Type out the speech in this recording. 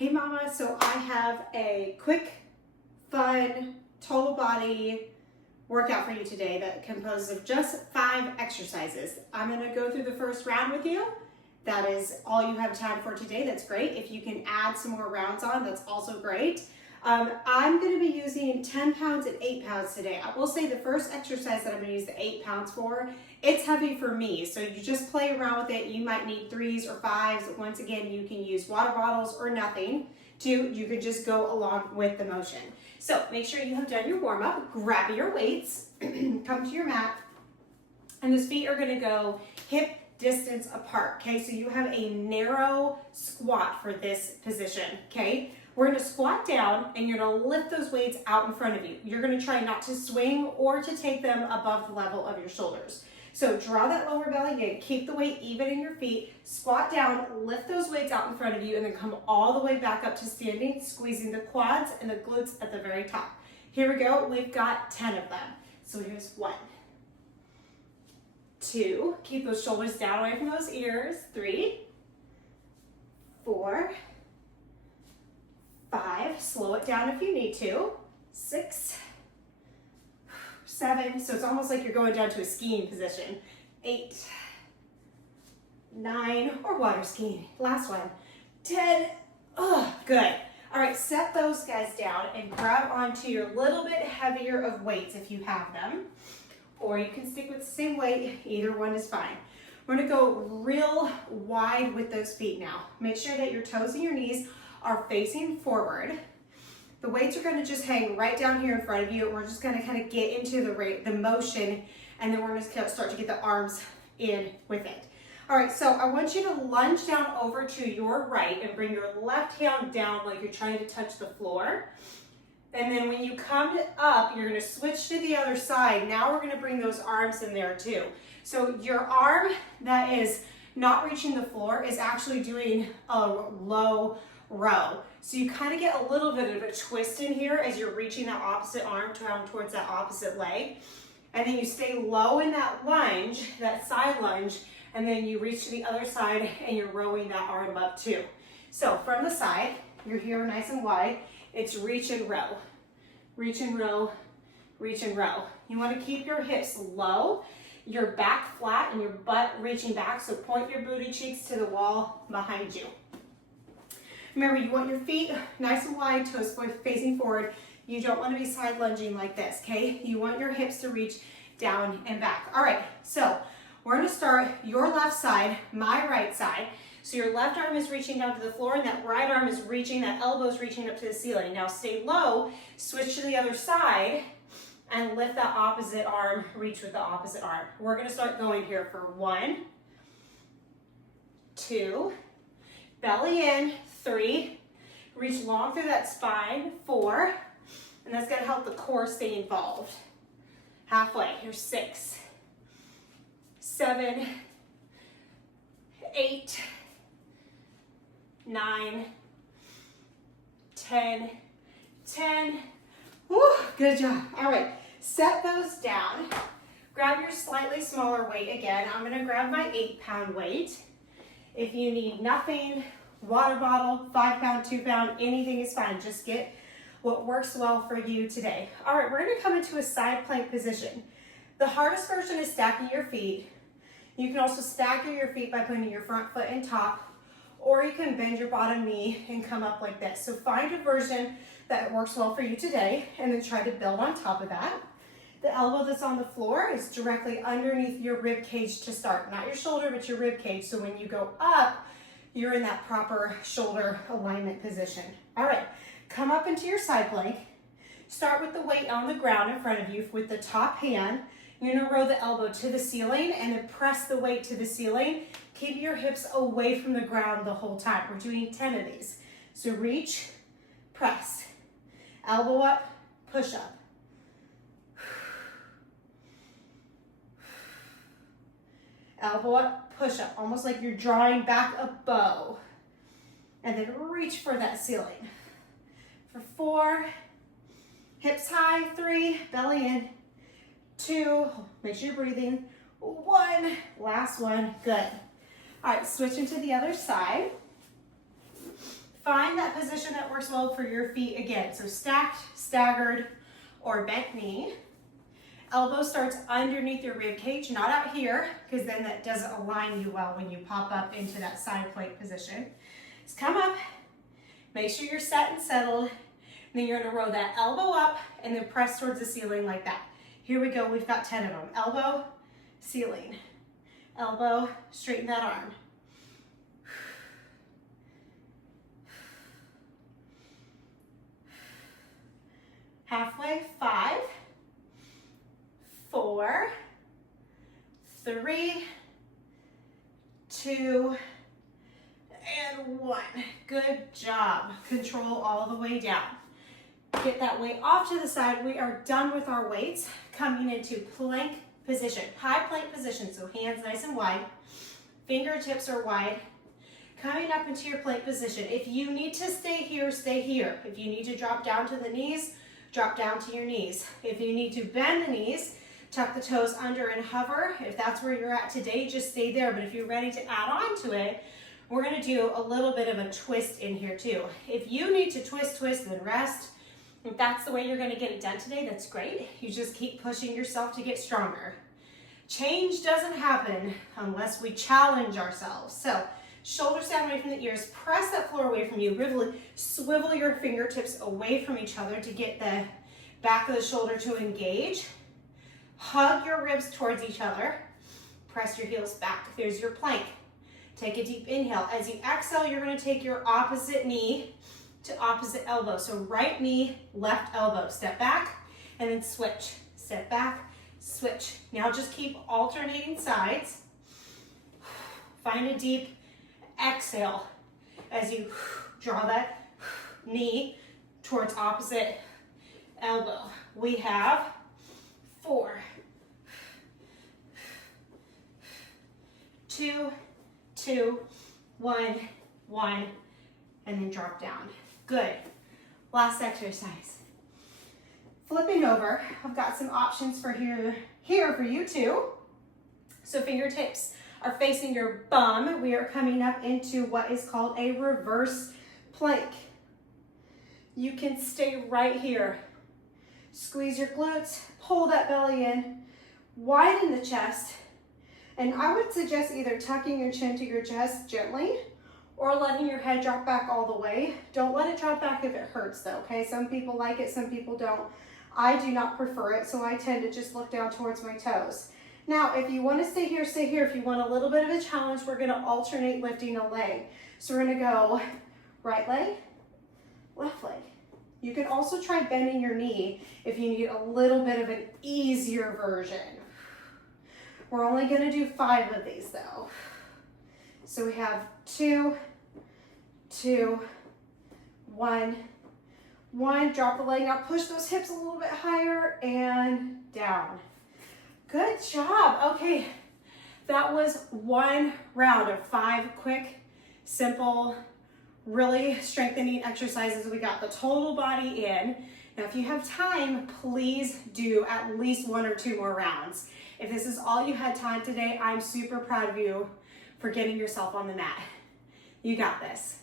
Hey mama, so I have a quick, fun, total body workout for you today that composes of just 5 exercises. I'm gonna go through the first round with you. That is all you have time for today. That's great. If you can add some more rounds on, that's also great. I'm gonna be using 10 pounds and 8 pounds today. I will say the first exercise that I'm gonna use the 8 pounds for, it's heavy for me. So you just play around with it. You might need 3s or 5s. Once again, you can use water bottles or nothing. 2, you could just go along with the motion. So make sure you have done your warm up, grab your weights, come to your mat, and those feet are gonna go hip distance apart, okay? So you have a narrow squat for this position, okay? We're gonna squat down and you're gonna lift those weights out in front of you. You're gonna try not to swing or to take them above the level of your shoulders. So draw that lower belly in, keep the weight even in your feet, squat down, lift those weights out in front of you, and then come all the way back up to standing, squeezing the quads and the glutes at the very top. Here we go, we've got 10 of them. So here's 1, 2, keep those shoulders down away from those ears, 3, 4, 5, slow it down if you need to, 6, 7, so it's almost like you're going down to a skiing position, 8, 9, or water skiing, last one, 10, good. All right, set those guys down and grab onto your little bit heavier of weights if you have them, or you can stick with the same weight, either one is fine. We're gonna go real wide with those feet now. Make sure that your toes and your knees are facing forward. The weights are gonna just hang right down here in front of you, and we're just gonna kind of get into the motion, and then we're gonna start to get the arms in with it. All right, so I want you to lunge down over to your right and bring your left hand down like you're trying to touch the floor. And then when you come up, you're gonna switch to the other side. Now we're gonna bring those arms in there too. So your arm that is not reaching the floor is actually doing a low row. So you kind of get a little bit of a twist in here as you're reaching that opposite arm down towards that opposite leg. And then you stay low in that lunge, that side lunge, and then you reach to the other side and you're rowing that arm up too. So from the side, you're here nice and wide, it's reach and row, reach and row, reach and row. You want to keep your hips low, your back flat and your butt reaching back, so point your booty cheeks to the wall behind you. Remember, you want your feet nice and wide, toes facing forward. You don't want to be side lunging like this, okay? You want your hips to reach down and back. All right, so we're going to start your left side, my right side. So your left arm is reaching down to the floor and that right arm is reaching, that elbow is reaching up to the ceiling. Now stay low, switch to the other side, and lift that opposite arm, reach with the opposite arm. We're going to start going here for 1, 2, belly in, 3, reach long through that spine, 4, and that's going to help the core stay involved. Halfway, here's 6, 7, 8, 9, 10, 10. Woo, good job. All right, set those down. Grab your slightly smaller weight again. I'm going to grab my 8-pound weight. If you need nothing, water bottle, 5-pound, 2-pound, anything is fine. Just get what works well for you today. All right, we're going to come into a side plank position. The hardest version is stacking your feet. You can also stagger your feet by putting your front foot in top, or you can bend your bottom knee and come up like this. So find a version that works well for you today, and then try to build on top of that. The elbow that's on the floor is directly underneath your rib cage to start. Not your shoulder, but your rib cage. So when you go up, you're in that proper shoulder alignment position. All right, come up into your side plank. Start with the weight on the ground in front of you with the top hand. You're gonna row the elbow to the ceiling and then press the weight to the ceiling. Keep your hips away from the ground the whole time. We're doing 10 of these. So reach, press, elbow up, push up. Elbow up, push up, almost like you're drawing back a bow. And then reach for that ceiling. For 4, hips high, 3, belly in, 2, make sure you're breathing, 1, last one, good. All right, switching to the other side. Find that position that works well for your feet again. So stacked, staggered, or bent knee. Elbow starts underneath your rib cage, not out here, because then that doesn't align you well when you pop up into that side plank position. Just come up, make sure you're set and settled, and then you're gonna roll that elbow up and then press towards the ceiling like that. Here we go, we've got 10 of them. Elbow, ceiling. Elbow, straighten that arm. Halfway, 5, 4, 3, 2, and 1. Good job. Control all the way down. Get that weight off to the side. We are done with our weights. Coming into plank position, high plank position. So hands nice and wide, fingertips are wide. Coming up into your plank position. If you need to stay here, stay here. If you need to drop down to the knees, drop down to your knees. If you need to bend the knees, tuck the toes under and hover. If that's where you're at today, just stay there. But if you're ready to add on to it, we're gonna do a little bit of a twist in here too. If you need to twist, then rest. If that's the way you're gonna get it done today, that's great. You just keep pushing yourself to get stronger. Change doesn't happen unless we challenge ourselves. So shoulders down away from the ears, press that floor away from you, really swivel your fingertips away from each other to get the back of the shoulder to engage. Hug your ribs towards each other. Press your heels back. There's your plank. Take a deep inhale. As you exhale, you're gonna take your opposite knee to opposite elbow. So right knee, left elbow. Step back and then switch. Step back, switch. Now just keep alternating sides. Find a deep exhale as you draw that knee towards opposite elbow. We have 4, 2, 2, 1, 1, and then drop down. Good. Last exercise. Flipping over, I've got some options for here for you too. So fingertips are facing your bum. We are coming up into what is called a reverse plank. You can stay right here. Squeeze your glutes, pull that belly in, widen the chest, and I would suggest either tucking your chin to your chest gently or letting your head drop back all the way. Don't let it drop back if it hurts though, okay? Some people like it, some people don't. I do not prefer it, so I tend to just look down towards my toes. Now, if you want to stay here, stay here. If you want a little bit of a challenge, we're going to alternate lifting a leg. So we're going to go right leg, left leg. You can also try bending your knee if you need a little bit of an easier version. We're only going to do 5 of these though. So we have 2, 2, 1, 1. Drop the leg. Now push those hips a little bit higher and down. Good job. Okay, that was 1 round of 5 quick, simple, really strengthening exercises. We got the total body in. Now, if you have time, please do at least 1 or 2 more rounds. If this is all you had time today, I'm super proud of you for getting yourself on the mat. You got this.